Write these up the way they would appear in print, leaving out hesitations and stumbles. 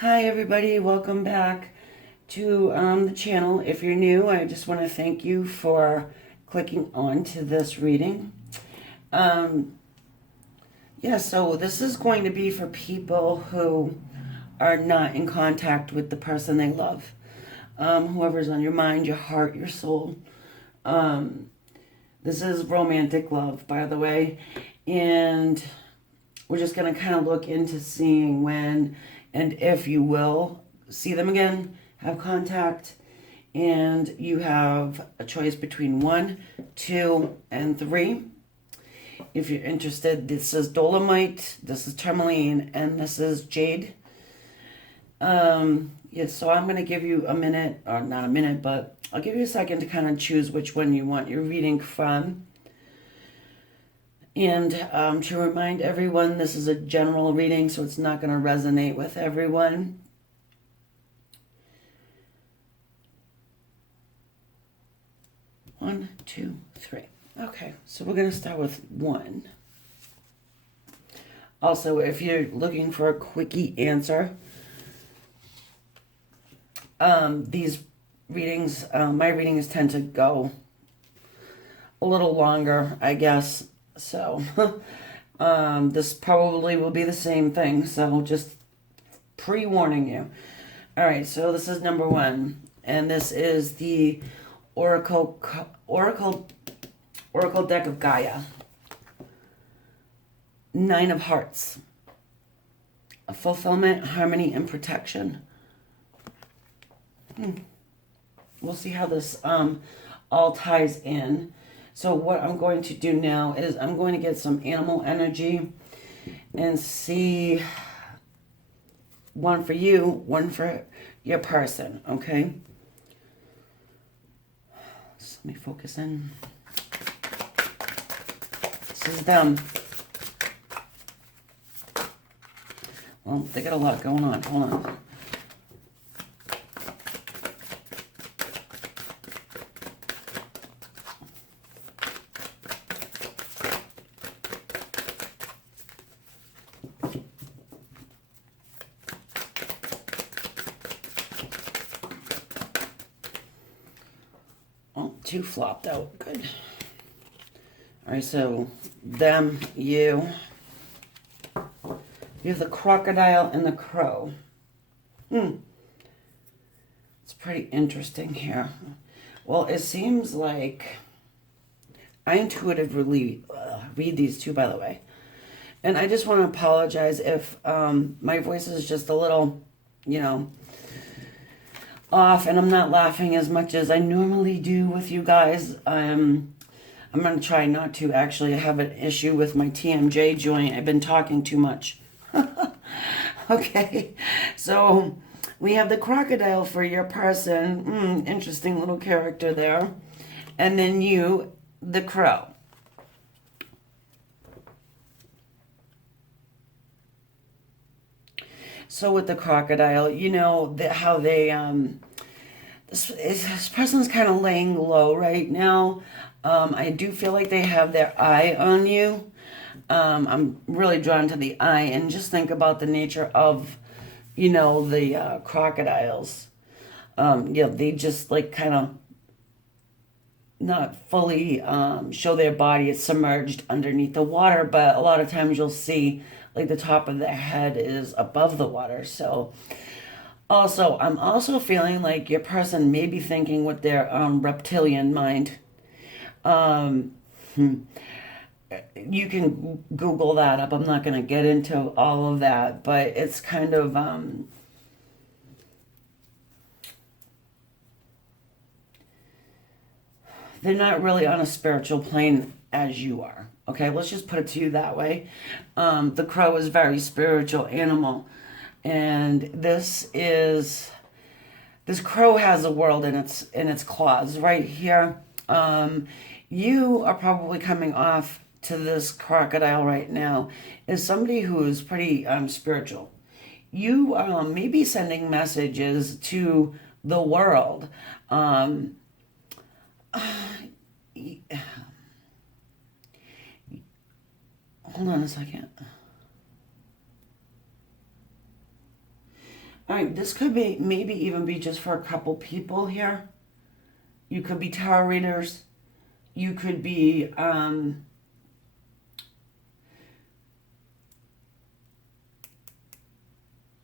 Hi everybody, welcome back to the channel. If you're new, I just want to thank you for clicking on to this reading. Um, yeah, so this is going to be for people who are not in contact with the person they love. Whoever's on your mind, your heart, your soul. Um, this is romantic love, by the way. And we're just going to kind of look into seeing when and if you will see them again, have contact, and you have a choice between 1, 2, and 3. If you're interested, this is Dolomite, this is Tourmaline, and this is Jade. Yes, so I'm going to give you a minute, or not a minute, but I'll give you a second to kind of choose which one you want your reading from. And to remind everyone, this is a general reading, so it's not going to resonate with everyone. One, two, three. Okay, so we're going to start with 1. Also, if you're looking for a quickie answer, these readings, my readings tend to go a little longer, I guess. So, this probably will be the same thing. So, just pre-warning you. All right, so this is number 1, and this is the Oracle deck of Gaia. 9 of Hearts. Fulfillment, harmony, and protection. We'll see how this all ties in. So what I'm going to do now is I'm going to get some animal energy and see one for you, one for your person, okay? So let me focus in. This is them. Well, they got a lot going on. Hold on. Oh, 2 flopped out. Good. All right, so them, you. You have the crocodile and the crow. It's pretty interesting here. Well, it seems like I intuitively read these two, by the way. And I just want to apologize if my voice is just a little, off and I'm not laughing as much as I normally do with you guys. I'm going to try not to. Actually, I have an issue with my TMJ joint. I've been talking too much. Okay, so we have the crocodile for your person. Interesting little character there. And then you, the crow. So with the crocodile, how they, this person's kind of laying low right now. I do feel like they have their eye on you. I'm really drawn to the eye, and just think about the nature of, the crocodiles. They just like kind of not fully show their body. It's submerged underneath the water, but a lot of times you'll see like the top of their head is above the water. So also, I'm also feeling like your person may be thinking with their reptilian mind. Um, you can Google that up. I'm not going to get into all of that, but it's kind of they're not really on a spiritual plane as you are. Okay, let's just put it to you that way. The crow is a very spiritual animal, and this crow has a world in its claws right here. You are probably coming off to this crocodile right now is somebody who is pretty spiritual. You may be sending messages to the world. Hold on a second. All right, this could be maybe even be just for a couple people here. You could be tarot readers. You could be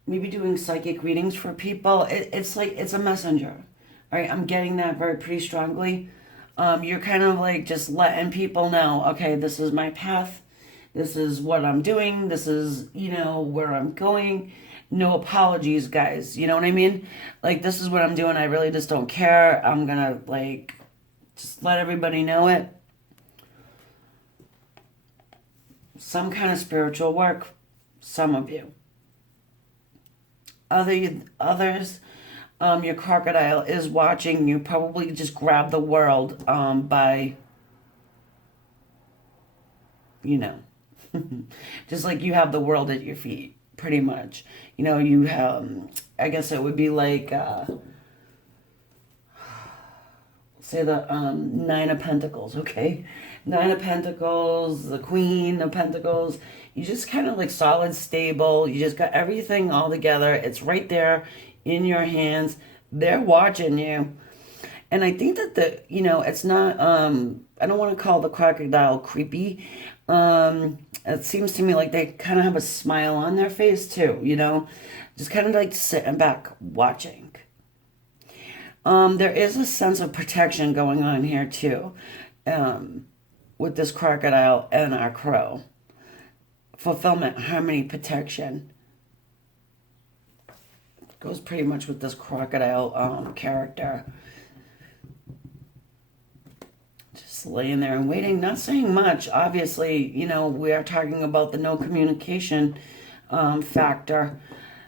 maybe doing psychic readings for people. It's like it's a messenger. All right, I'm getting that pretty strongly. You're kind of like just letting people know, okay, this is my path. This is what I'm doing. This is, where I'm going. No apologies, guys. You know what I mean? Like, this is what I'm doing. I really just don't care. I'm gonna, like, just let everybody know it. Some kind of spiritual work. Some of you. Others, your crocodile is watching you probably just grab the world by, just like you have the world at your feet, pretty much. You have, I guess it would be like, say the Nine of Pentacles, okay? Nine of Pentacles, the Queen of Pentacles. You just kind of like solid, stable. You just got everything all together. It's right there in your hands. They're watching you. And I think that it's not, I don't want to call the crocodile creepy. It seems to me like they kind of have a smile on their face too, just kind of like sitting back watching. There is a sense of protection going on here too, with this crocodile and our crow. Fulfillment, harmony, protection. Goes pretty much with this crocodile character. Just laying there and waiting, not saying much. Obviously, we are talking about the no communication factor.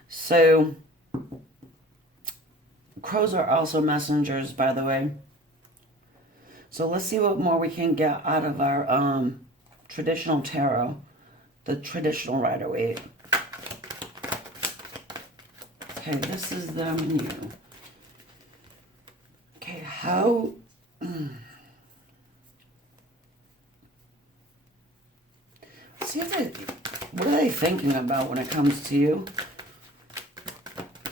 So, crows are also messengers, by the way. So let's see what more we can get out of our traditional tarot. The traditional Rider-Waite. Okay, this is them and you. Okay, how... See what are they thinking about when it comes to you?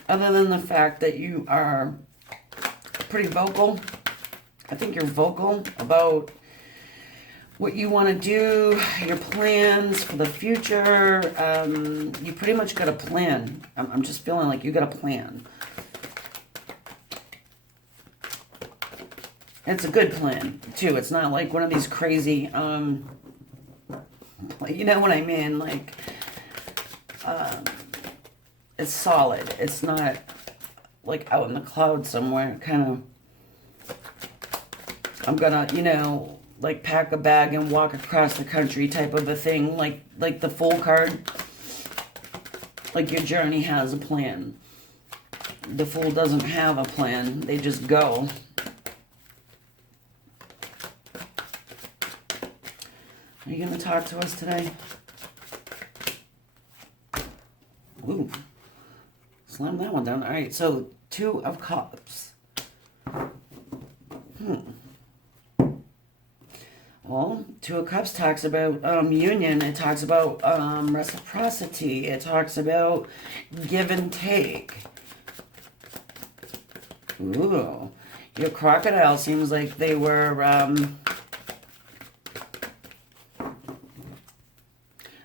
Other than the fact that you are pretty vocal. I think you're vocal about what you want to do, your plans for the future. You pretty much got a plan. I'm just feeling like you got a plan. It's a good plan, too. It's not like one of these crazy, you know what I mean? Like, it's solid. It's not like out in the clouds somewhere. Kind of, I'm gonna, like pack a bag and walk across the country type of a thing, like the Fool card. Like your journey has a plan. The Fool doesn't have a plan. They just go. Are you going to talk to us today? Ooh. Slam that one down. All right, so Two of Cups. Well, Two of Cups talks about union. It talks about reciprocity. It talks about give and take. Ooh. Your crocodile seems like they were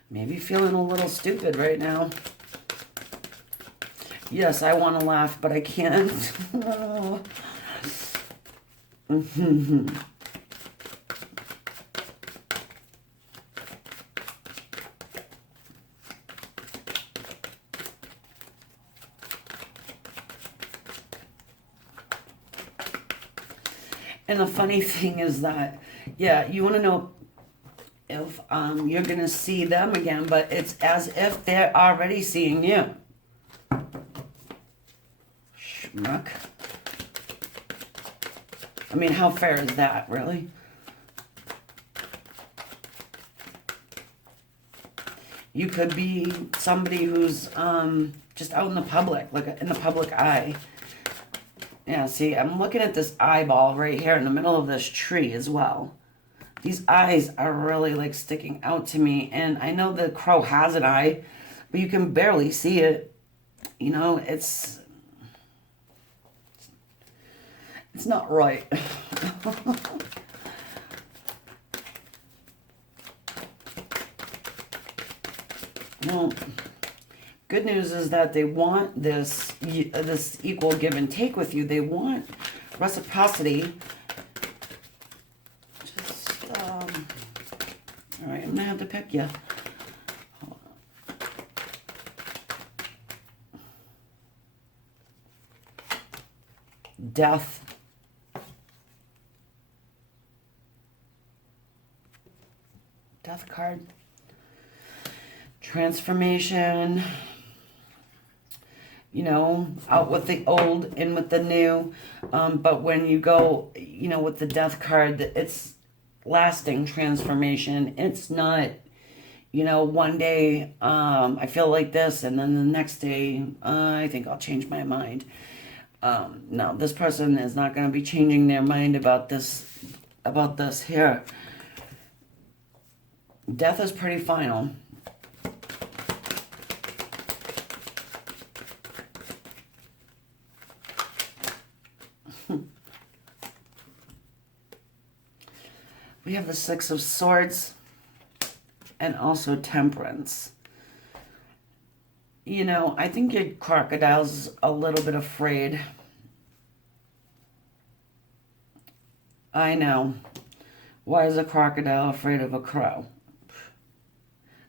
maybe feeling a little stupid right now. Yes, I want to laugh, but I can't. Oh. And the funny thing is that, yeah, you want to know if you're going to see them again, but it's as if they're already seeing you. Schmuck. I mean, how fair is that, really? You could be somebody who's just out in the public, like in the public eye. Yeah, see, I'm looking at this eyeball right here in the middle of this tree as well. These eyes are really, like, sticking out to me. And I know the crow has an eye, but you can barely see it. You know, it's not right. Well, good news is that they want this equal give and take with you. They want reciprocity. Just, all right, I'm gonna have to pick you. Death. Death card. Transformation. You know, out with the old, in with the new. But when you go, you know, with the death card, it's lasting transformation. It's not, you know, one day I feel like this, and then the next day I think I'll change my mind. No, this person is not going to be changing their mind about this here. Death is pretty final. We have the Six of Swords and also Temperance. You know, I think your crocodile's a little bit afraid. I know. Why is a crocodile afraid of a crow?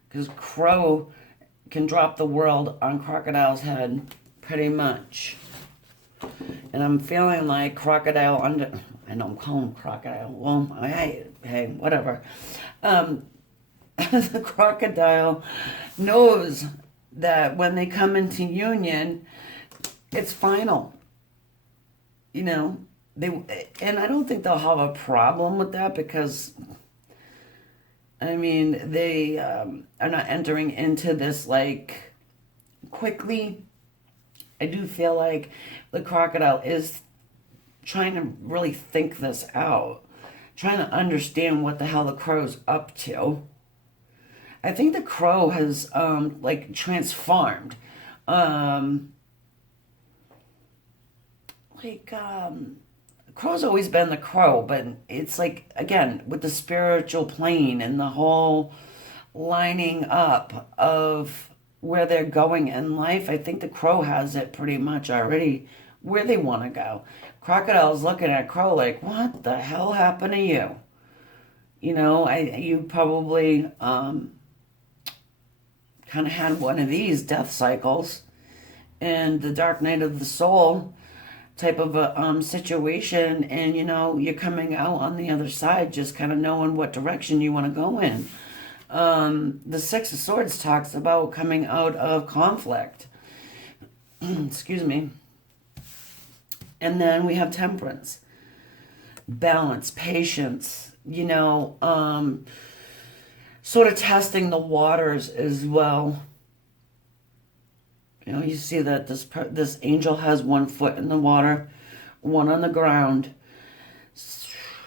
Because crow can drop the world on crocodile's head, pretty much. And I'm feeling like crocodile I know I'm calling crocodile. Well, hey, whatever. The crocodile knows that when they come into union, it's final. You know, and I don't think they'll have a problem with that because, I mean, they are not entering into this like quickly. I do feel like the crocodile is trying to really think this out, trying to understand what the hell the crow's up to. I think the crow has like transformed. Crow's always been the crow, but it's like, again, with the spiritual plane and the whole lining up of where they're going in life, I think the crow has it pretty much already where they want to go. Crocodile's looking at crow like, what the hell happened to you? You know, you probably kind of had one of these death cycles and the dark night of the soul type of a situation, and you know, you're coming out on the other side just kind of knowing what direction you want to go in. The Six of Swords talks about coming out of conflict. Excuse me. And then we have Temperance. Balance, patience, you know, sort of testing the waters as well. You know, you see that this angel has one foot in the water, one on the ground,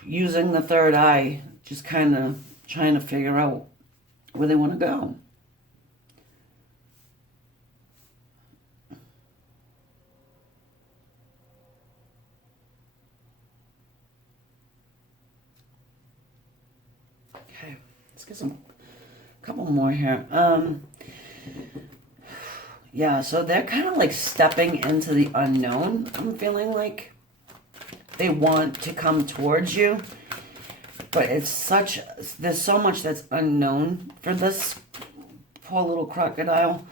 using the third eye, just kind of trying to figure out where they want to go. Okay, let's get a couple more here. Yeah, so they're kind of like stepping into the unknown. I'm feeling like they want to come towards you, but there's so much that's unknown for this poor little crocodile.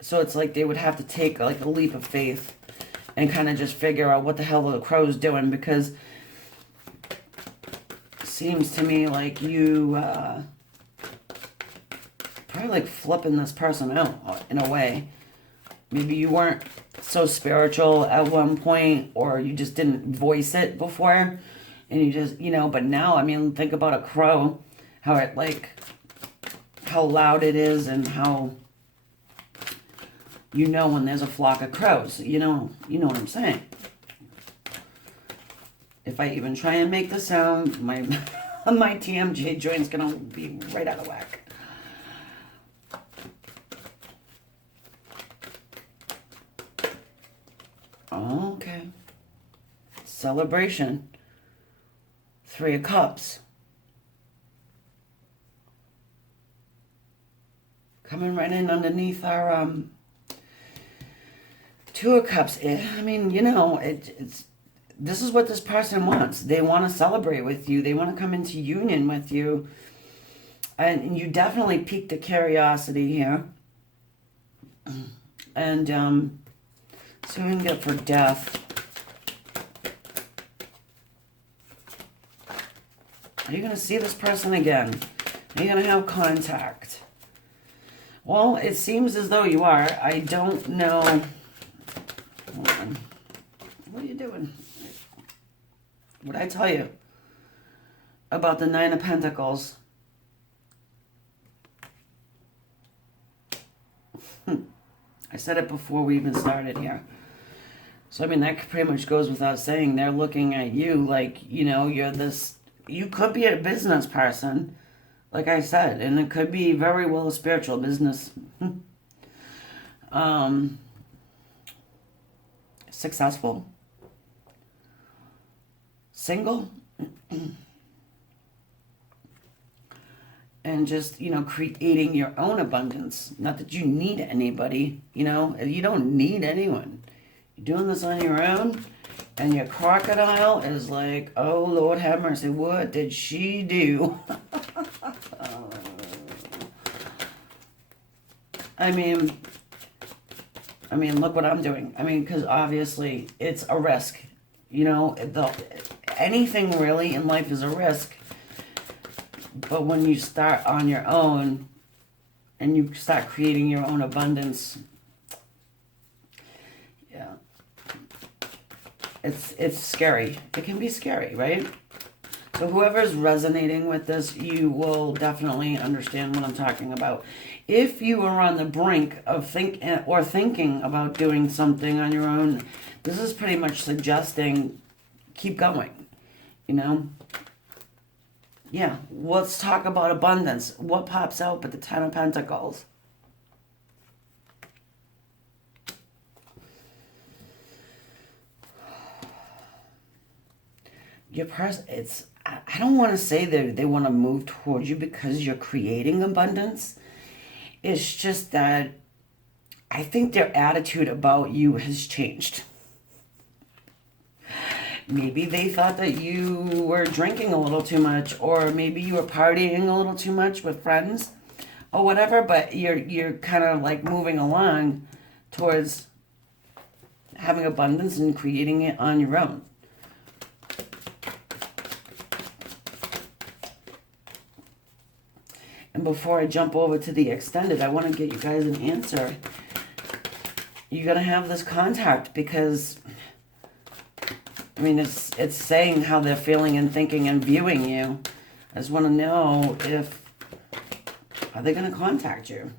So it's like they would have to take like a leap of faith and kind of just figure out what the hell the crow's doing, because it seems to me like you probably like flipping this person out in a way. Maybe you weren't so spiritual at one point, or you just didn't voice it before, and you just, you know, but now, I mean, think about a crow, how it like, how loud it is, and how, you know, when there's a flock of crows, you know what I'm saying. If I even try and make the sound, my my TMJ joint's gonna be right out of whack. Okay. Celebration. 3 of Cups. Coming right in underneath our 2 of Cups. I mean, you know, it's this is what this person wants. They want to celebrate with you. They want to come into union with you. And you definitely piqued the curiosity here. And so we can get for death. Are you going to see this person again? Are you going to have contact? Well, it seems as though you are. I don't know. Hold on. What are you doing? What did I tell you about the 9 of Pentacles? I said it before we even started here. So, I mean, that pretty much goes without saying. They're looking at you like, you know, you're this... You could be a business person, like I said, and it could be very well a spiritual business. Successful. Single. And just, you know, creating your own abundance. Not that you need anybody, you know. You don't need anyone. You're doing this on your own. And your crocodile is like, oh, Lord have mercy, what did she do? I mean, look what I'm doing. I mean, because obviously it's a risk. You know, anything really in life is a risk. But when you start on your own and you start creating your own abundance, yeah. It's scary. It can be scary, right? So whoever's resonating with this, you will definitely understand what I'm talking about. If you are on the brink of thinking about doing something on your own, this is pretty much suggesting keep going, you know? Yeah, let's talk about abundance. What pops out but the 10 of Pentacles? Your person, I don't want to say that they want to move towards you because you're creating abundance. It's just that I think their attitude about you has changed. Maybe they thought that you were drinking a little too much, or maybe you were partying a little too much with friends or whatever, but you're kind of like moving along towards having abundance and creating it on your own. And before I jump over to the extended, I want to get you guys an answer. You're going to have this contact because, I mean, it's saying how they're feeling and thinking and viewing you. I just want to know are they going to contact you?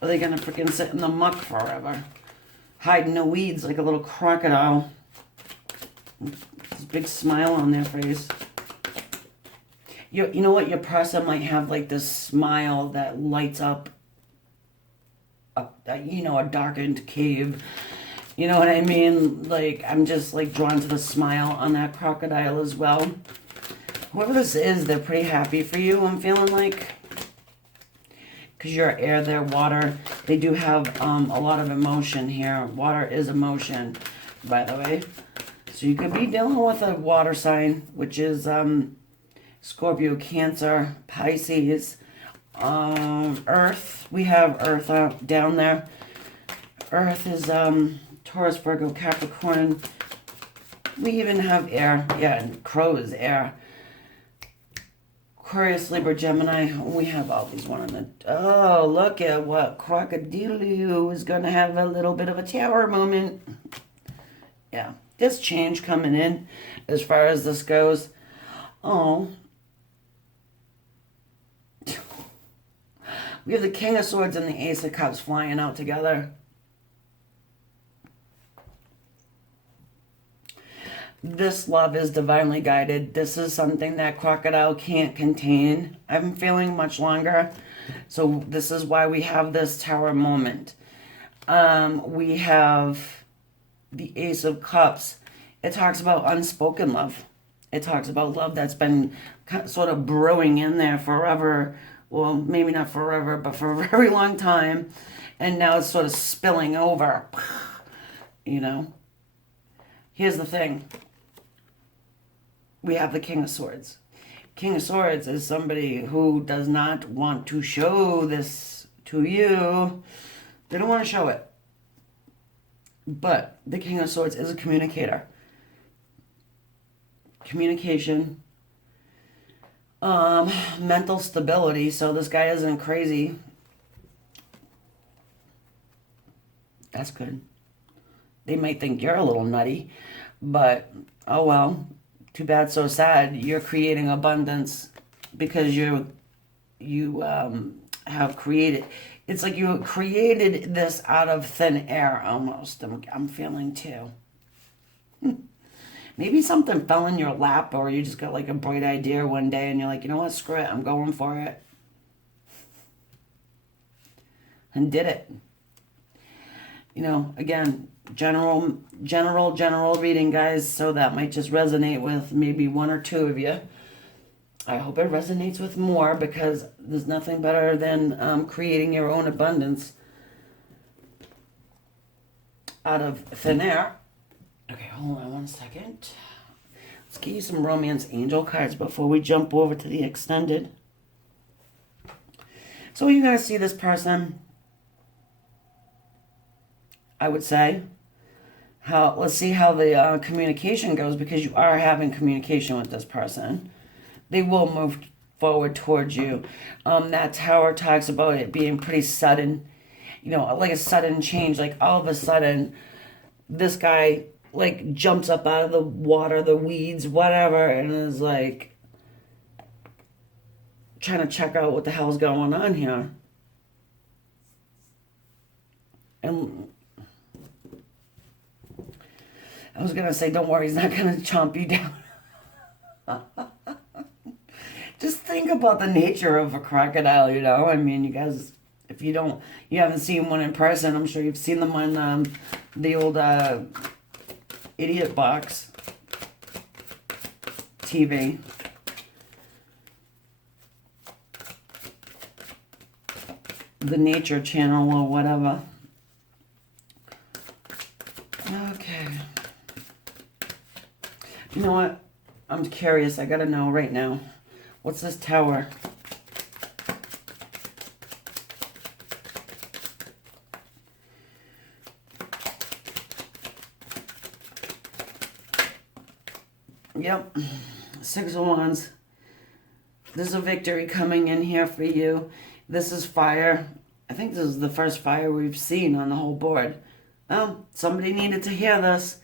Are they going to freaking sit in the muck forever? Hide in the weeds like a little crocodile. This big smile on their face. You know what? Your person might have like this smile that lights up, you know, a darkened cave. You know what I mean? Like, I'm just like drawn to the smile on that crocodile as well. Whoever this is, they're pretty happy for you, I'm feeling like. Because you're air, they're water. They do have a lot of emotion here. Water is emotion, by the way. So you could be dealing with a water sign, which is Scorpio, Cancer, Pisces, Earth. We have Earth down there. Earth is Taurus, Virgo, Capricorn. We even have air. Yeah, and Crow is air. Aquarius, Libra, Gemini. We have all these one on the... Oh, look at what Crocodile is going to have a little bit of a tower moment. Yeah, there's change coming in as far as this goes. Oh. We have the King of Swords and the Ace of Cups flying out together. this love is divinely guided. This is something that crocodile can't contain. I'm feeling much longer. So this is why we have this tower moment. We have the Ace of Cups. It talks about unspoken love. It talks about love that's been sort of brewing in there forever. Well, maybe not forever, but for a very long time. And now it's sort of spilling over. You know? Here's the thing. We have the King of Swords. King of Swords is somebody who does not want to show this to you. They don't want to show it. But the King of Swords is a communicator. Communication. Mental stability. So this guy isn't crazy. That's good. They might think you're a little nutty. But, oh well. Too bad, so sad. You're creating abundance because you have created. It's like you created this out of thin air almost. I'm feeling too. Maybe something fell in your lap, or you just got like a bright idea one day and you're like, you know what, screw it, I'm going for it. And did it. You know, again, general reading, guys, so that might just resonate with maybe one or two of you. I hope it resonates with more, because there's nothing better than creating your own abundance out of thin air. Okay, hold on one second. Let's get you some romance angel cards before we jump over to the extended. So you're going to see this person, I would say. Let's see how the communication goes, because you are having communication with this person. They will move forward towards you. That tower talks about it being pretty sudden, you know, like a sudden change. Like all of a sudden, this guy like jumps up out of the water, the weeds, whatever, and is like trying to check out what the hell's going on here. And I was going to say, don't worry, he's not going to chomp you down. Just think about the nature of a crocodile, you know? I mean, you guys, if you haven't seen one in person, I'm sure you've seen them on the old Idiot Box TV. The Nature Channel or whatever. Okay. You know what? I'm curious. I gotta know right now. What's this tower? Yep. Six of Wands. There's a victory coming in here for you. This is fire. I think this is the first fire we've seen on the whole board. Oh, somebody needed to hear this.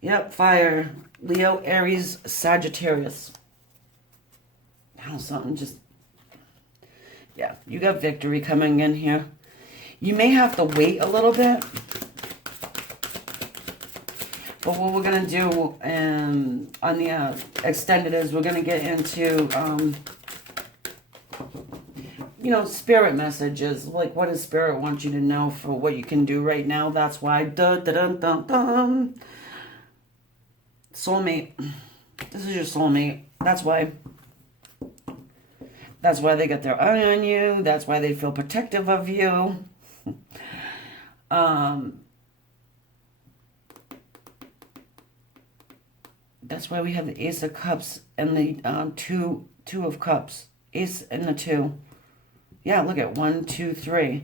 Yep, fire. Leo, Aries, Sagittarius. How something just... Yeah, you got victory coming in here. You may have to wait a little bit. But what we're going to do on the extended is we're going to get into, you know, spirit messages. Like, what does spirit want you to know for what you can do right now? That's why. Soulmate. This is your soulmate. That's why. That's why they got their eye on you. That's why they feel protective of you. That's why we have the Ace of Cups and the two of Cups. Ace and the 2. Yeah, look at 1, 2, 3.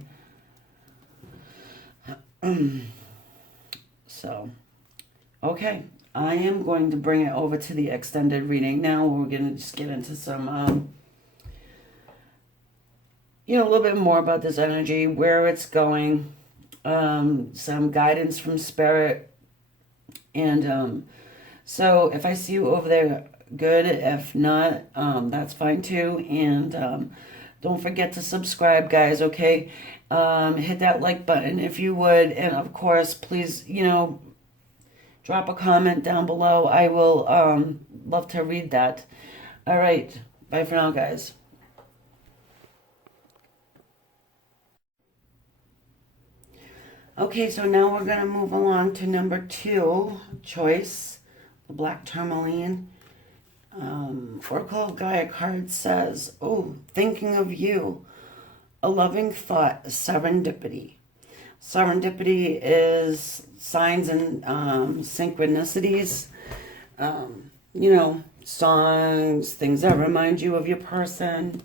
So, okay. I am going to bring it over to the extended reading now. We're going to just get into some, you know, a little bit more about this energy, where it's going, some guidance from spirit, and so if I see you over there, good. If not, that's fine too. And don't forget to subscribe, guys, okay? Hit that like button if you would. And of course, please, you know, drop a comment down below. I will love to read that. All right. Bye for now, guys. Okay, so now we're going to move along to number 2 choice, the Black Tourmaline. Oracle of Gaia card says, oh, thinking of you, a loving thought, serendipity. Serendipity is signs and synchronicities, songs, things that remind you of your person.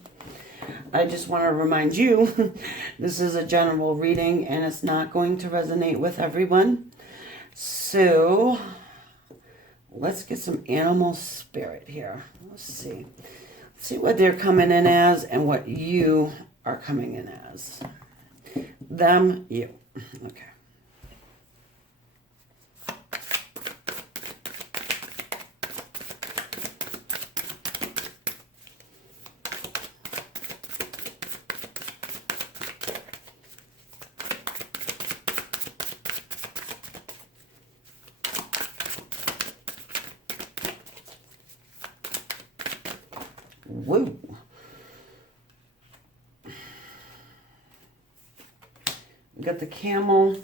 I just want to remind you, this is a general reading and it's not going to resonate with everyone. So let's get some animal spirit here. Let's see. See what they're coming in as and what you are coming in as. Them, you. Okay. Woo. We got the camel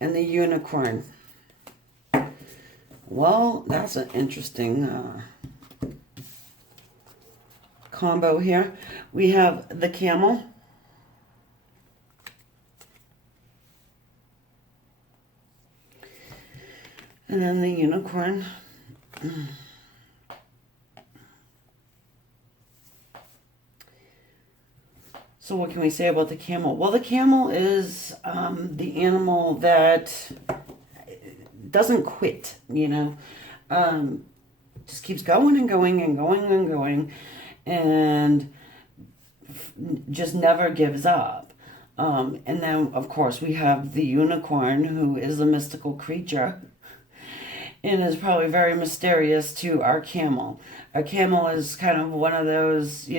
and the unicorn. Well, that's an interesting combo here. We have the camel. And then the unicorn. So what can we say about the camel? Well, the camel is the animal that doesn't quit, just keeps going and going and going and going and just never gives up. And then, of course, we have the unicorn, who is a mystical creature and is probably very mysterious to our camel. Our camel is kind of one of those,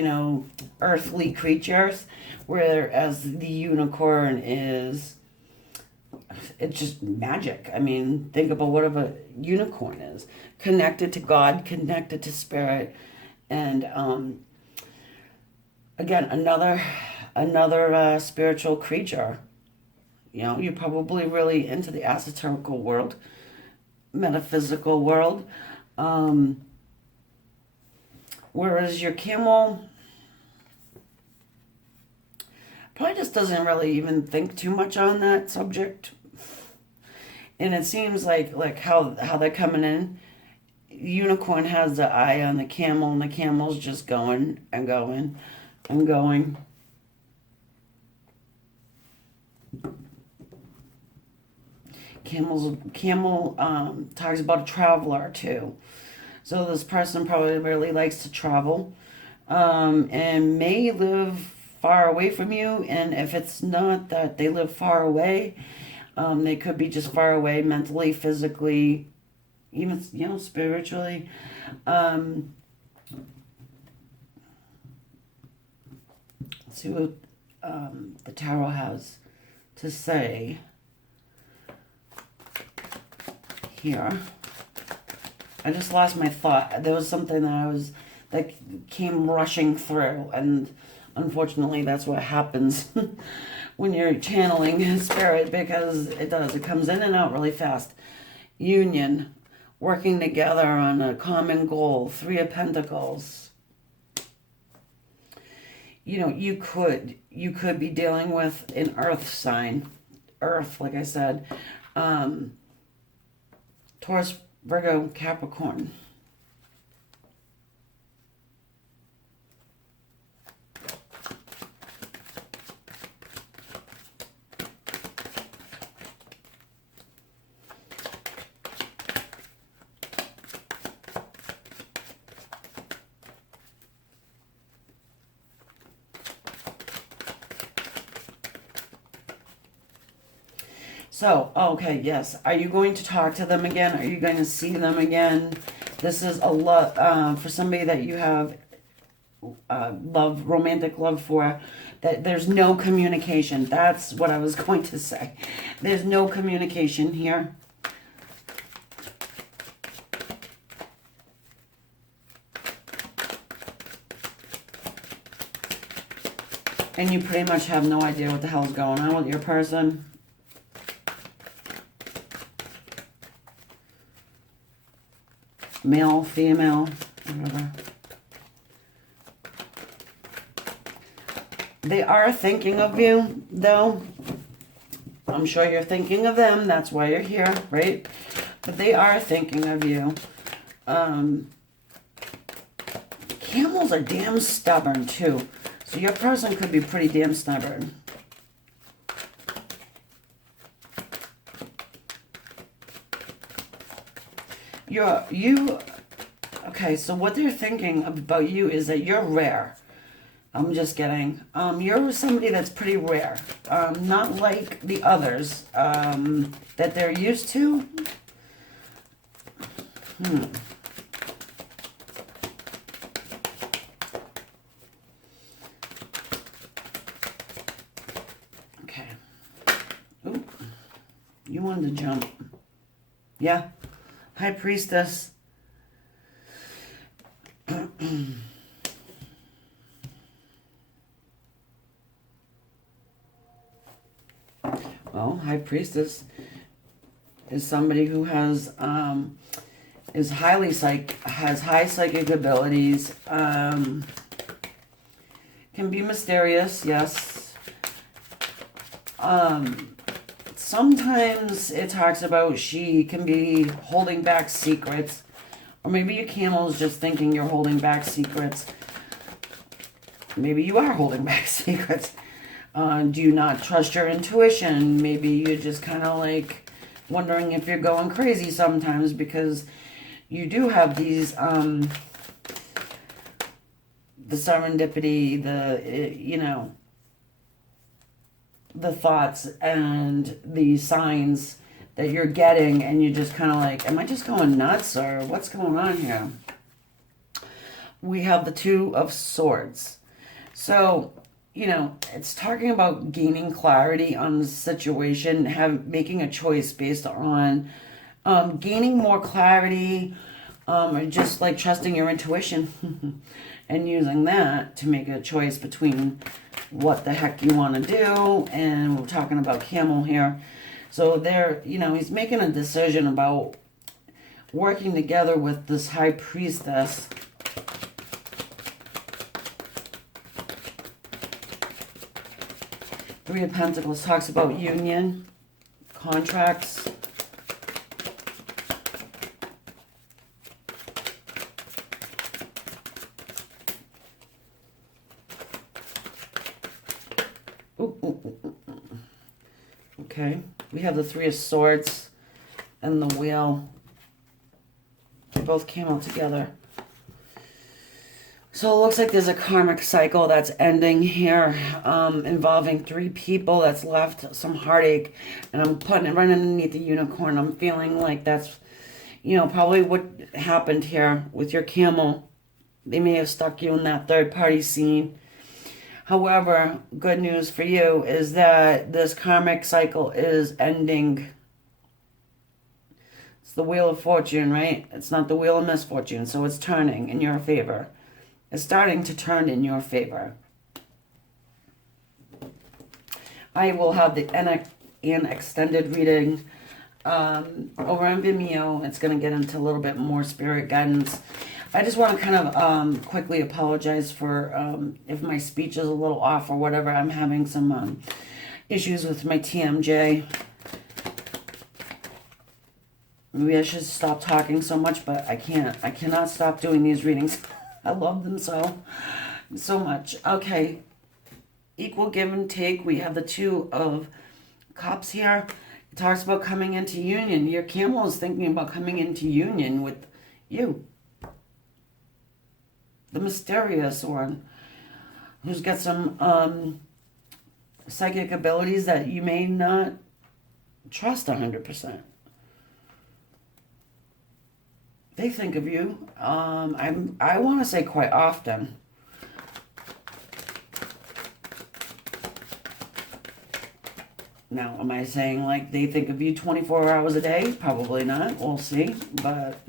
earthly creatures, whereas the unicorn is, it's just magic. I mean, think about what a unicorn is. Connected to God, connected to spirit, and again, another spiritual creature. You're probably really into the esoterical world, metaphysical world. Whereas your camel probably just doesn't really even think too much on that subject. And it seems like how they're coming in. Unicorn has the eye on the camel, and the camel's just going and going and going. Camel talks about a traveler too. So this person probably really likes to travel, and may live far away from you. And if it's not that they live far away, they could be just far away mentally, physically, even spiritually. Let's see what the tarot has to say here. I just lost my thought. There was something that came rushing through, and unfortunately that's what happens when you're channeling spirit, because it comes in and out really fast. Union, working together on a common goal, 3 of Pentacles. You could be dealing with an earth sign. Earth, like I said. Taurus, Virgo, Capricorn. So, okay, yes. Are you going to talk to them again? Are you going to see them again? This is a love for somebody that you have romantic love for. That there's no communication. That's what I was going to say. There's no communication here. And you pretty much have no idea what the hell's going on with your person. Male, female, whatever. They are thinking of you, though. I'm sure you're thinking of them. That's why you're here, right? But they are thinking of you. Camels are damn stubborn, too. So your person could be pretty damn stubborn. Okay, so what they're thinking about you is that you're rare. I'm just kidding. You're somebody that's pretty rare. Not like the others that they're used to. Okay. Ooh. You wanted to jump. Yeah. High Priestess. Well, High Priestess is somebody who has is has high psychic abilities, can be mysterious, yes. Sometimes it talks about she can be holding back secrets, or maybe your camel is just thinking you're holding back secrets. Maybe you are holding back secrets. Do you not trust your intuition? Maybe you're just kind of like wondering if you're going crazy sometimes, because you do have these, the serendipity, the thoughts and the signs that you're getting, and you're just kind of like, am I just going nuts, or what's going on here? We have the Two of Swords. So, it's talking about gaining clarity on the situation, making a choice based on gaining more clarity, or just like trusting your intuition and using that to make a choice between what the heck you want to do. And we're talking about camel here. So he's making a decision about working together with this High Priestess. Three of Pentacles talks about union, contracts. Okay, we have the Three of Swords and the Wheel. They both came out together. So it looks like there's a karmic cycle that's ending here, involving three people that's left some heartache. And I'm putting it right underneath the unicorn. I'm feeling like that's, probably what happened here with your camel. They may have stuck you in that third party scene. However, good news for you is that this karmic cycle is ending. It's the Wheel of Fortune, right? It's not the Wheel of Misfortune, so it's turning in your favor. It's starting to turn in your favor. I will have an extended reading over on Vimeo. It's going to get into a little bit more spirit guidance. I just want to kind of quickly apologize for if my speech is a little off or whatever. I'm having some issues with my TMJ. Maybe I should stop talking so much, but I can't. I cannot stop doing these readings. I love them so much. Okay. Equal give and take. We have the Two of Cups here. It talks about coming into union. Your camel is thinking about coming into union with you. The mysterious one, who's got some psychic abilities that you may not trust 100%. They think of you. I want to say quite often. Now, am I saying like they think of you 24 hours a day? Probably not. We'll see. But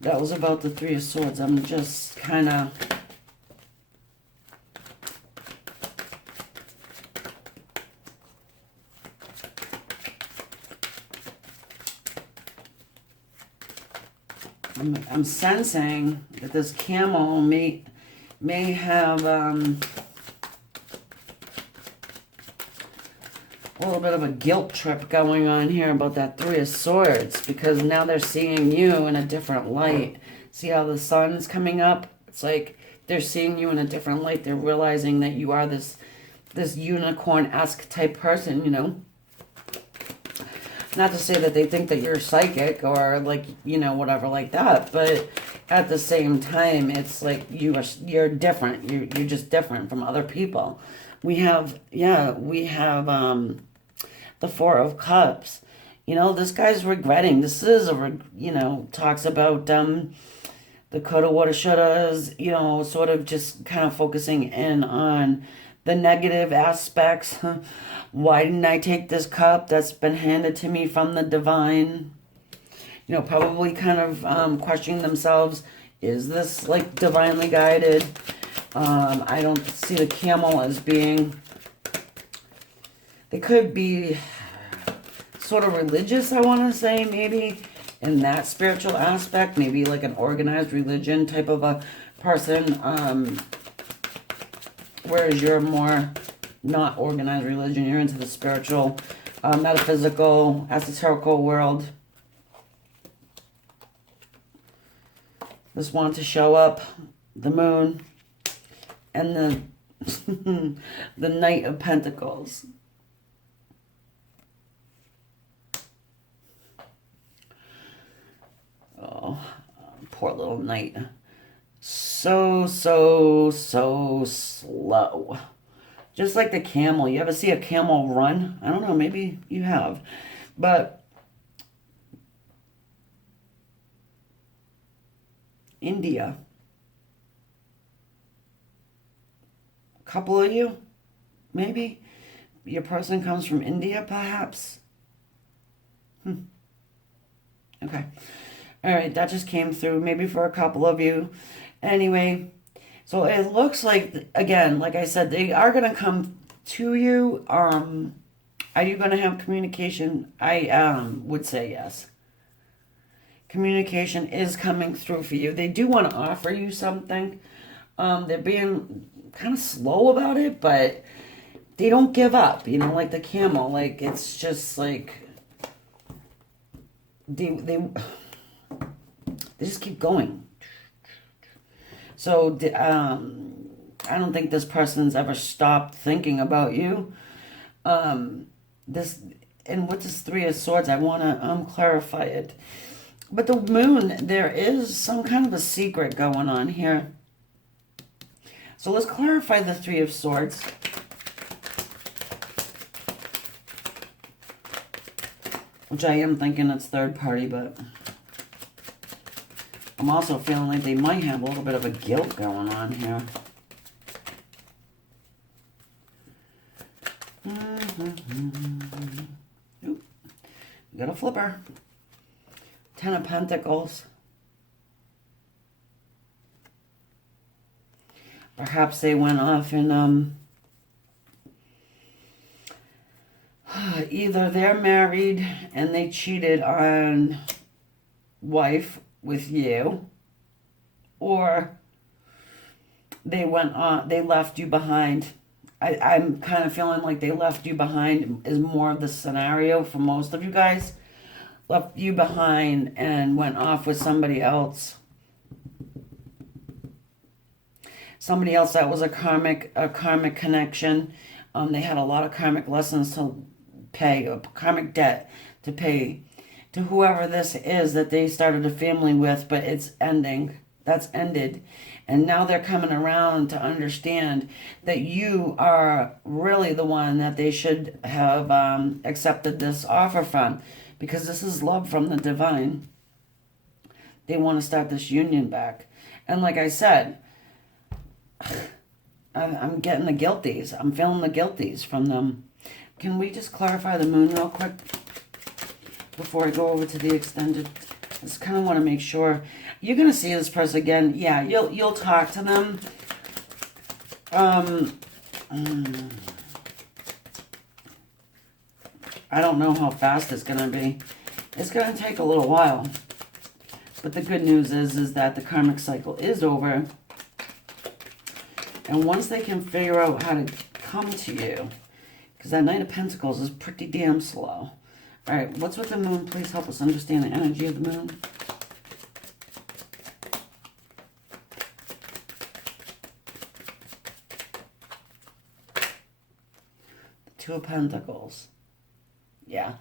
That was about the Three of Swords. I'm just kind of... I'm sensing that this camel may have a little bit of a guilt trip going on here about that Three of Swords, because now they're seeing you in a different light. See how the sun's coming up? It's like they're seeing you in a different light. They're realizing that you are this unicorn-esque type person, you know? Not to say that they think that you're psychic or like, you know, whatever like that, but at the same time, it's like you're different. You're just different from other people. We have the Four of Cups. You know, this guy's regretting. This is talks about the coulda, woulda, shouldas, you know, sort of just kind of focusing in on the negative aspects. Why didn't I take this cup that's been handed to me from the divine? You know, probably kind of questioning themselves. Is this like divinely guided? I don't see the camel as being... They could be sort of religious, I want to say, maybe, in that spiritual aspect. Maybe like an organized religion type of a person. Whereas you're more not organized religion. You're into the spiritual, metaphysical, esoterical world. Just want to show up the moon and the the Knight of Pentacles. Oh, poor little knight. So slow. Just like the camel. You ever see a camel run? I don't know, maybe you have. But India. A couple of you, maybe. Your person comes from India, perhaps. Okay. All right, that just came through, maybe for a couple of you. Anyway, so it looks like, again, like I said, they are going to come to you. Are you going to have communication? I would say yes. Communication is coming through for you. They do want to offer you something. They're being kind of slow about it, but they don't give up, you know, like the camel. Like, it's just like they just keep going. So I don't think this person's ever stopped thinking about you. And with this Three of Swords, I want to clarify it. But the moon, there is some kind of a secret going on here. So let's clarify the Three of Swords. Which I am thinking it's third party, but I'm also feeling like they might have a little bit of a guilt going on here. Oop. We got a flipper. Ten of Pentacles. Perhaps they went off and either they're married and they cheated on wife with you, or they left you behind. I'm kind of feeling like they left you behind is more of the scenario for most of you guys. Left you behind and went off with somebody else. Somebody else that was a karmic connection. They had a lot of karmic lessons to pay, a karmic debt to pay to whoever this is that they started a family with, but it's ending. That's ended. And now they're coming around to understand that you are really the one that they should have accepted this offer from, because this is love from the divine. They want to start this union back. And like I said, I'm getting the guilties. I'm feeling the guilties from them. can we just clarify the moon real quick before I go over to the extended? I just kind of want to make sure. You're going to see this person again. Yeah, you'll talk to them. I don't know how fast it's going to be. It's going to take a little while. But the good news is that the karmic cycle is over. And once they can figure out how to come to you, because that Knight of Pentacles is pretty damn slow. All right, what's with the moon? Please help us understand the energy of the moon. The Two of Pentacles. Yeah,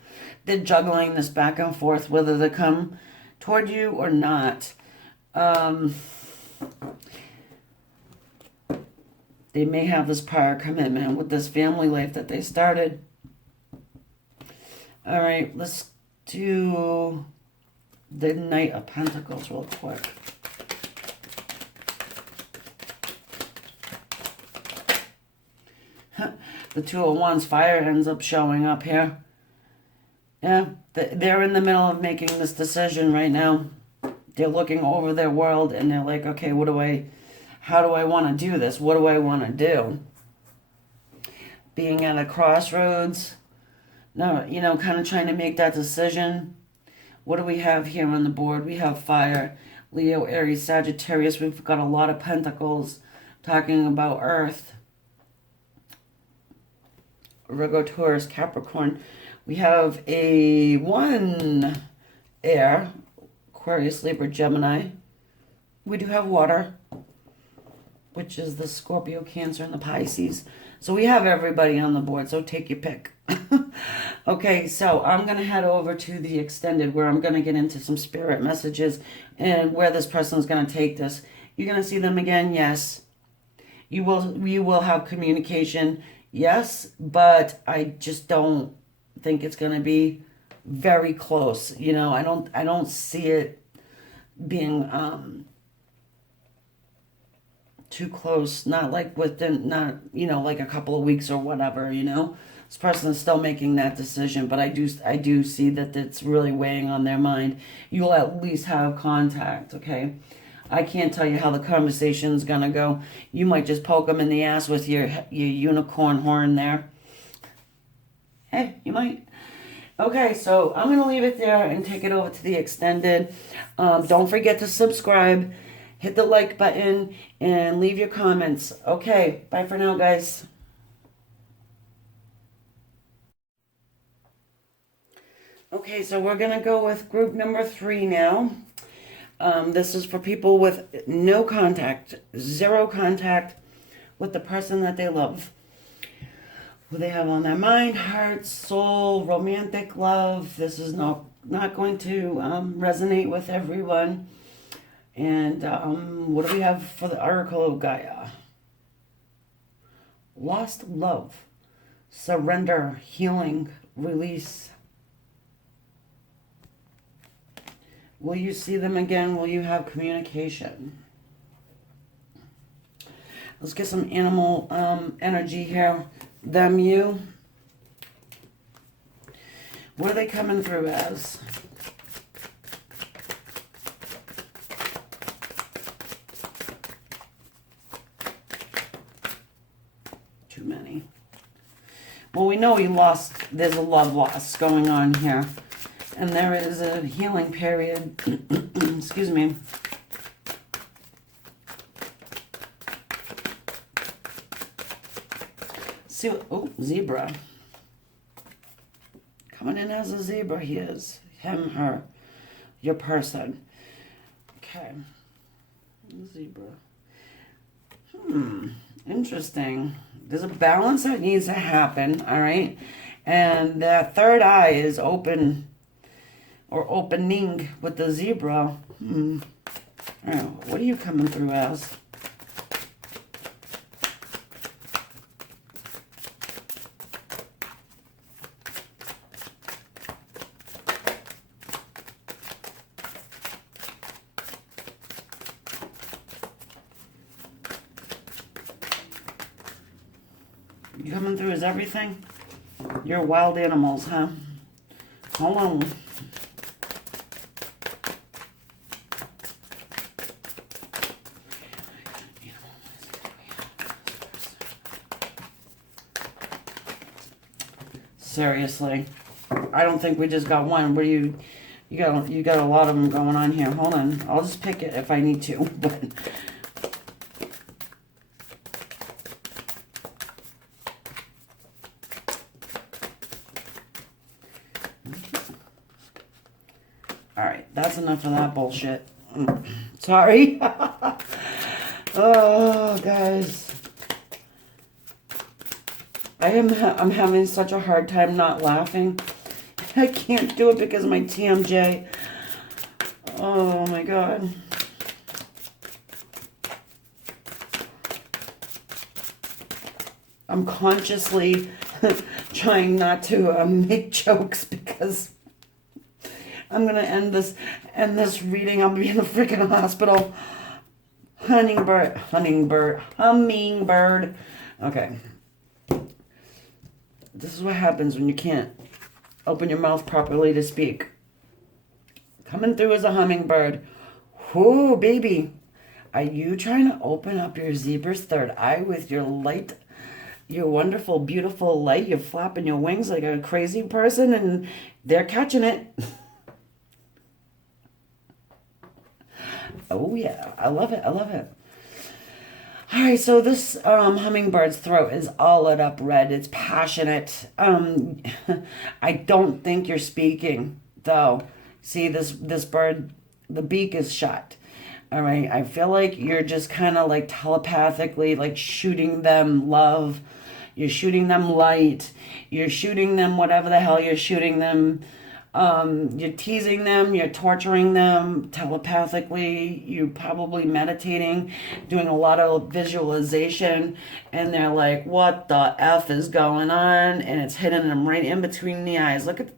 they're juggling this back and forth, whether they come toward you or not. They may have this prior commitment with this family life that they started. All right, let's do the Knight of Pentacles real quick. The Two of Wands, fire ends up showing up here. Yeah, they're in the middle of making this decision right now. They're looking over their world and they're like, okay, how do I want to do this? What do I want to do? Being at a crossroads. No, kind of trying to make that decision. What do we have here on the board? We have fire, Leo, Aries, Sagittarius. We've got a lot of pentacles talking about Earth. Virgo, Taurus, Capricorn. We have a 1 air, Aquarius, Libra, Gemini. We do have water, which is the Scorpio, Cancer, and the Pisces. So we have everybody on the board, so take your pick. Okay, so I'm going to head over to the extended where I'm going to get into some spirit messages and where this person is going to take this. You're going to see them again, yes. You will have communication, yes, but I just don't think it's going to be very close. I don't see it being too close, not like within, not, like a couple of weeks or whatever, This person is still making that decision, but I do see that it's really weighing on their mind. You'll at least have contact, okay? I can't tell you how the conversation's gonna go. You might just poke them in the ass with your unicorn horn there. Hey, you might. Okay, so I'm gonna leave it there and take it over to the extended. Don't forget to subscribe, hit the like button, and leave your comments. Okay, bye for now, guys. Okay, so we're going to go with group number 3 now. This is for people with no contact, 0 contact with the person that they love. Who they have on their mind, heart, soul, romantic love. This is not going to resonate with everyone. And what do we have for the Oracle of Gaia? Lost love, surrender, healing, release. Will you see them again? Will you have communication? Let's get some animal energy here. Them, you. What are they coming through as? Too many. Well, we know there's a love loss going on here. And there is a healing period. Excuse me. See what, oh, zebra. Coming in as a zebra, he is. Him, her, your person. Okay. Zebra. Interesting. There's a balance that needs to happen, all right? And that third eye is open, or opening with the zebra. Oh, what are you coming through as? You coming through as everything? You're wild animals, huh? Hold on. Seriously. I don't think we just got one. What do you got a lot of them going on here. Hold on. I'll just pick it if I need to. But all right, that's enough of that bullshit. Sorry. Oh, guys. I'm having such a hard time not laughing. I can't do it because of my TMJ. Oh my God. I'm consciously trying not to make jokes because I'm gonna end this reading. I'll be in a freaking hospital. Hummingbird. Okay. This is what happens when you can't open your mouth properly to speak. Coming through as a hummingbird. Whoo, baby. Are you trying to open up your zebra's third eye with your light, your wonderful, beautiful light? You're flapping your wings like a crazy person and they're catching it. Oh, yeah. I love it. I love it. All right, so this hummingbird's throat is all lit up red. It's passionate. I don't think you're speaking, though. See, this bird, the beak is shut. All right, I feel like you're just kind of like telepathically like shooting them love. You're shooting them light. You're shooting them whatever the hell you're shooting them. You're teasing them, you're torturing them telepathically, you're probably meditating, doing a lot of visualization, and they're like, what the F is going on? And it's hitting them right in between the eyes. Look at,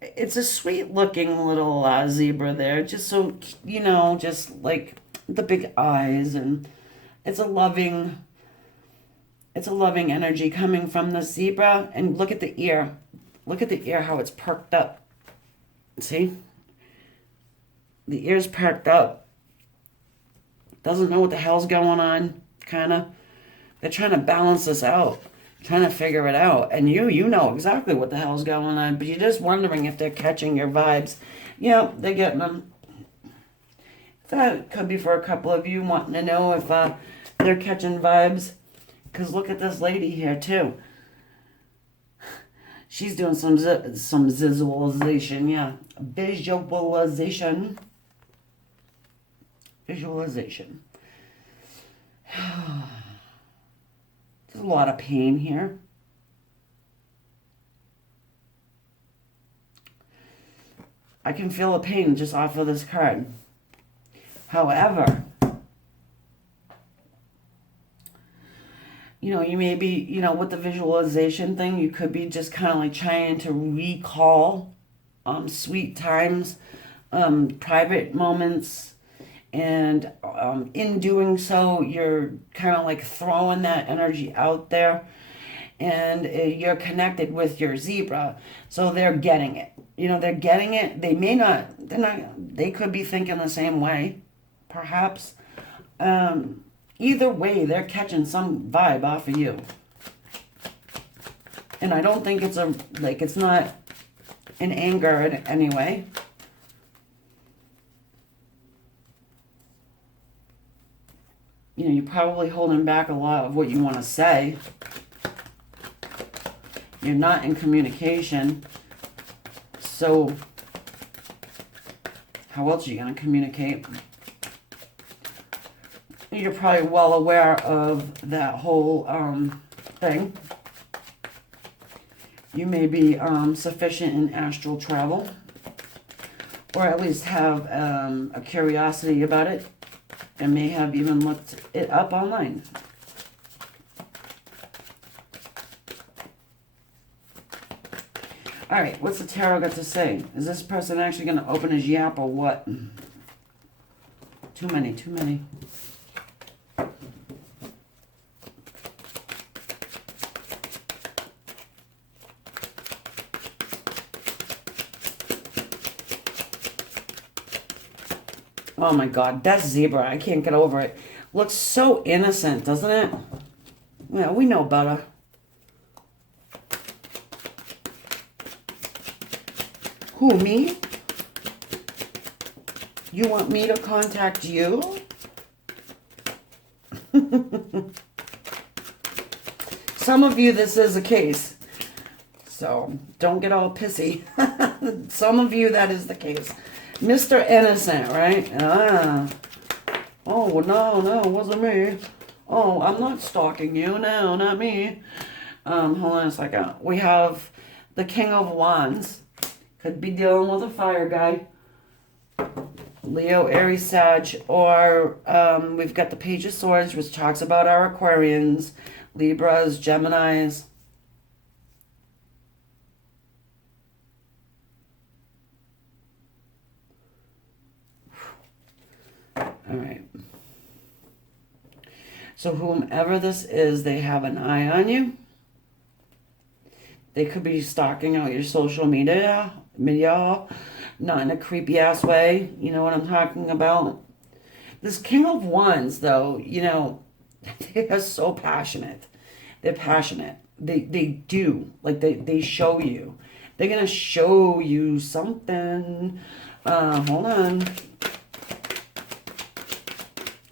it's a sweet looking little zebra there, just so, just like the big eyes, and it's a loving energy coming from the zebra. And look at the ear. Look at the ear, how it's perked up. See? The ear's perked up. Doesn't know what the hell's going on, kind of. They're trying to balance this out, trying to figure it out. And you know exactly what the hell's going on, but you're just wondering if they're catching your vibes. Yeah, they're getting them. That could be for a couple of you wanting to know if they're catching vibes. Because look at this lady here, too. She's doing some visualization, yeah. Visualization. Visualization. There's a lot of pain here. I can feel the pain just off of this card. However, you may be, with the visualization thing, you could be just kind of like trying to recall sweet times, private moments, and in doing so, you're kind of like throwing that energy out there, and you're connected with your zebra, so they're getting it. They're getting it. They could be thinking the same way, perhaps. Either way, they're catching some vibe off of you. And I don't think it's not in anger in any way. You're probably holding back a lot of what you want to say. You're not in communication. So, how else are you going to communicate? You're probably well aware of that whole thing. You may be sufficient in astral travel, or at least have a curiosity about it, and may have even looked it up online. All right, what's the tarot got to say? Is this person actually going to open his yap or what? Too many. Oh my God, that zebra, I can't get over it. Looks so innocent, doesn't it? Yeah, we know better. Who, me? You want me to contact you? Some of you, this is the case. So don't get all pissy. Some of you, that is the case. Mr. Innocent, right? Ah. Oh, no, it wasn't me. Oh, I'm not stalking you. No, not me. Hold on a second. We have the King of Wands. Could be dealing with a fire guy. Leo, Aries, Sag. Or we've got the Page of Swords, which talks about our Aquarians, Libras, Geminis. All right. So whomever this is, they have an eye on you. They could be stalking out your social media, not in a creepy ass way. You know what I'm talking about? This King of Wands, though, you know, they are so passionate. They're passionate. They do. Like, they show you. They're going to show you something. Hold on.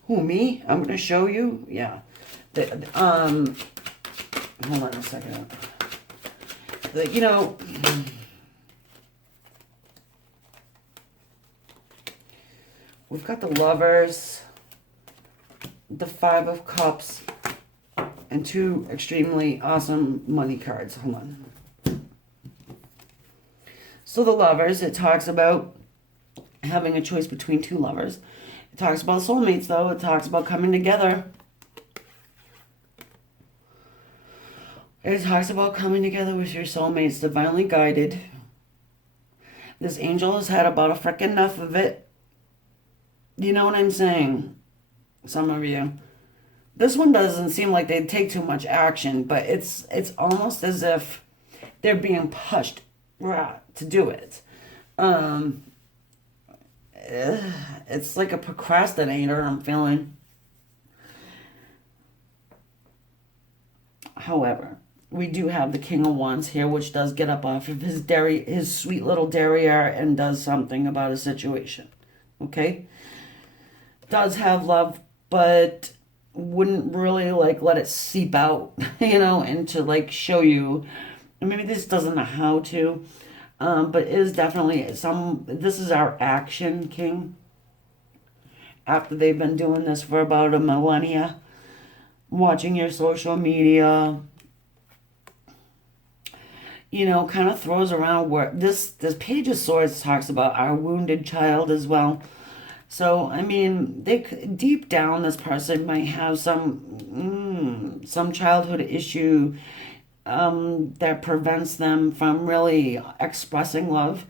Who, me? I'm going to show you? Yeah. Hold on a second. You know, we've got the Lovers, the Five of Cups, and two extremely awesome money cards. Hold on. So the Lovers, it talks about having a choice between two lovers. It talks about soulmates, though. It talks about coming together. It talks about coming together with your soulmates, divinely guided. This angel has had about a frickin' enough of it. You know what I'm saying? Some of you. This one doesn't seem like they take too much action, but it's almost as if they're being pushed to do it. It's like a procrastinator, I'm feeling. However, we do have the King of Wands here, which does get up off of his sweet little derriere and does something about a situation. Okay? Does have love, but wouldn't really like let it seep out, you know, and to like show you. Maybe this doesn't know how to, but is definitely this is our action king. After they've been doing this for about a millennia, watching your social media, you know, kind of throws around where this Page of Swords talks about our wounded child as well. So, I mean, deep down, this person might have some childhood issue that prevents them from really expressing love.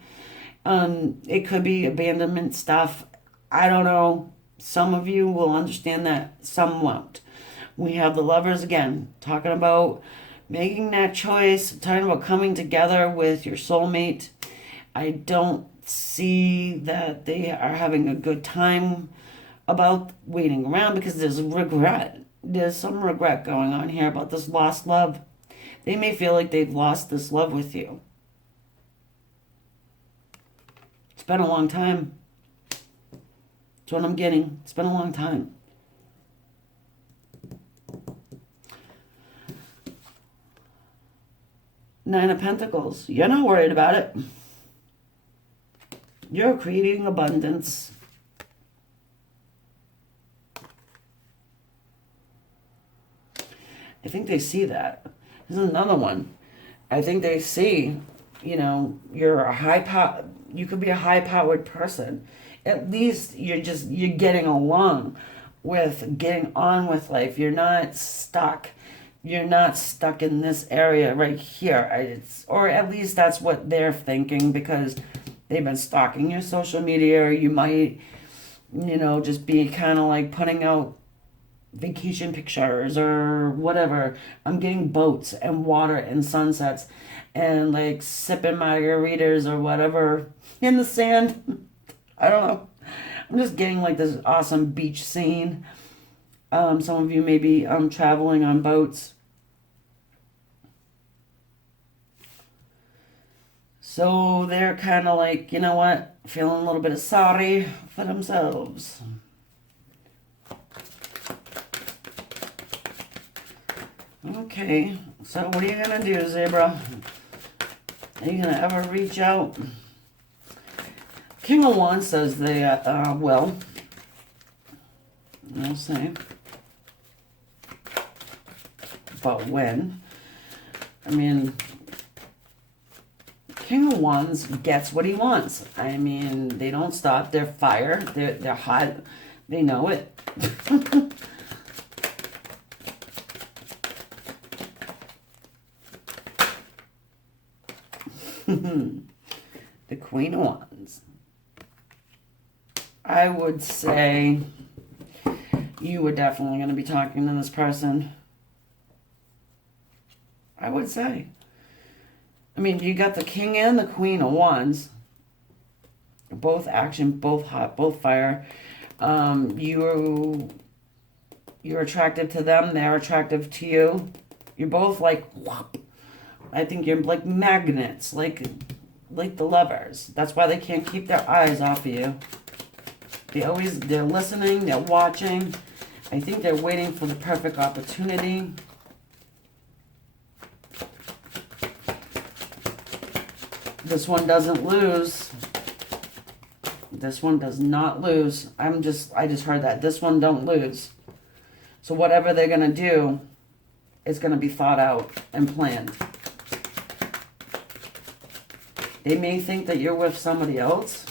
It could be abandonment stuff. I don't know. Some of you will understand that. Some won't. We have the Lovers again, talking about making that choice, talking about coming together with your soulmate. I don't see that they are having a good time about waiting around because there's regret. There's some regret going on here about this lost love. They may feel like they've lost this love with you. It's been a long time. That's what I'm getting. It's been a long time. Nine of Pentacles. You're not worried about it. You're creating abundance. I think they see that. This is another one. I think they see, you know, you could be a high-powered person. At least you're getting along with getting on with life. You're not stuck. You're not stuck in this area right here. Or at least that's what they're thinking because they've been stalking your social media, or you might, you know, just be kind of like putting out vacation pictures or whatever. I'm getting boats and water and sunsets and like sipping margaritas or whatever in the sand. I don't know. I'm just getting like this awesome beach scene. Some of you may be traveling on boats. So they're kind of like, you know what, feeling a little bit of sorry for themselves. Okay, so what are you going to do, Zebra? Are you going to ever reach out? King of Wands says they will. We'll see. But when? I mean, King of Wands gets what he wants. I mean, they don't stop. They're fire. They're hot. They know it. The Queen of Wands. I would say you were definitely going to be talking to this person. I would say. I mean, you got the King and the Queen of Wands. Both action, both hot, both fire. You're attractive to them. They're attractive to you. You're both like, whop. I think you're like magnets, like the lovers. That's why they can't keep their eyes off of you. They're listening, they're watching. I think they're waiting for the perfect opportunity. This one doesn't lose. This one does not lose. I just heard that. This one don't lose. So whatever they're going to do is going to be thought out and planned. They may think that you're with somebody else.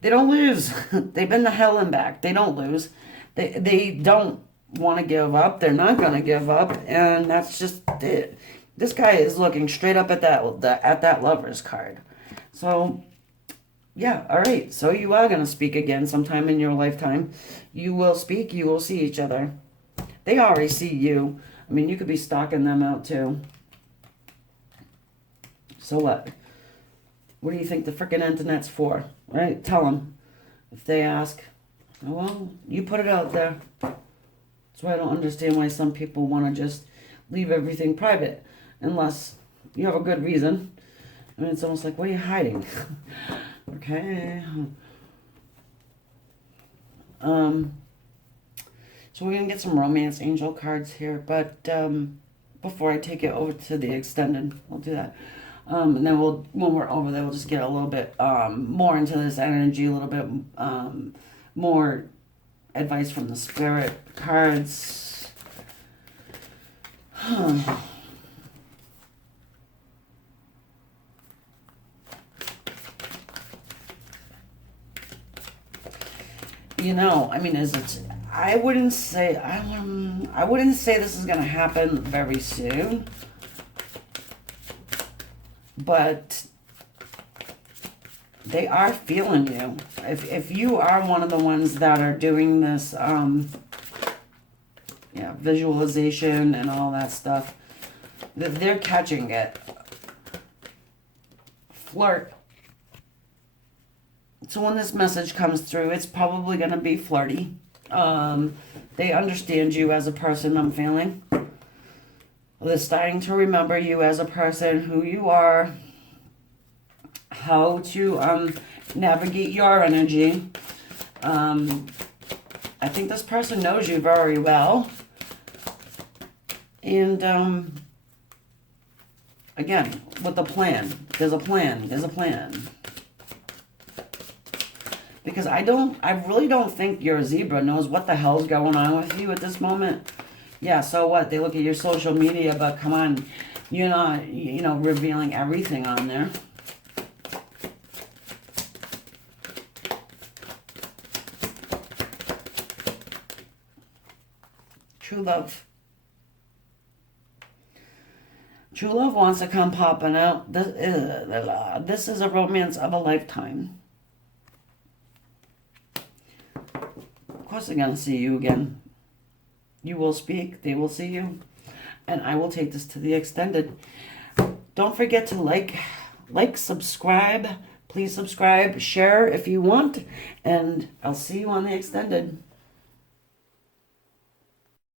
They don't lose. They've been to hell and back. They don't lose. They don't want to give up. They're not going to give up. And that's just it. This guy is looking straight up at that Lover's card. So, yeah, all right. So you are going to speak again sometime in your lifetime. You will speak. You will see each other. They already see you. I mean, you could be stalking them out too. So what? What do you think the frickin' internet's for? Right? Tell them. If they ask, oh, well, you put it out there. That's why I don't understand why some people want to just leave everything private. Unless you have a good reason. I mean, it's almost like, what are you hiding? Okay. So we're going to get some romance angel cards here. But before I take it over to the extended, we'll do that. And then when we're over there, we'll just get a little bit more into this energy, a little bit more advice from the spirit cards. You know, I mean, I wouldn't say this is going to happen very soon. But they are feeling you. If you are one of the ones that are doing this visualization and all that stuff, they're catching it. Flirt. So when this message comes through, it's probably going to be flirty. They understand you as a person, I'm feeling. They're starting to remember you as a person, who you are, how to navigate your energy. I think this person knows you very well. And again, with the plan, there's a plan. Because I really don't think your zebra knows what the hell's going on with you at this moment. Yeah, so what? They look at your social media, but come on, you're not, revealing everything on there. True love. True love wants to come popping out. This is a romance of a lifetime. Of course they're going to see you again. You will speak, they will see you, and I will take this to the extended. don't forget to subscribe. Please subscribe, share if you want, and I'll see you on the extended.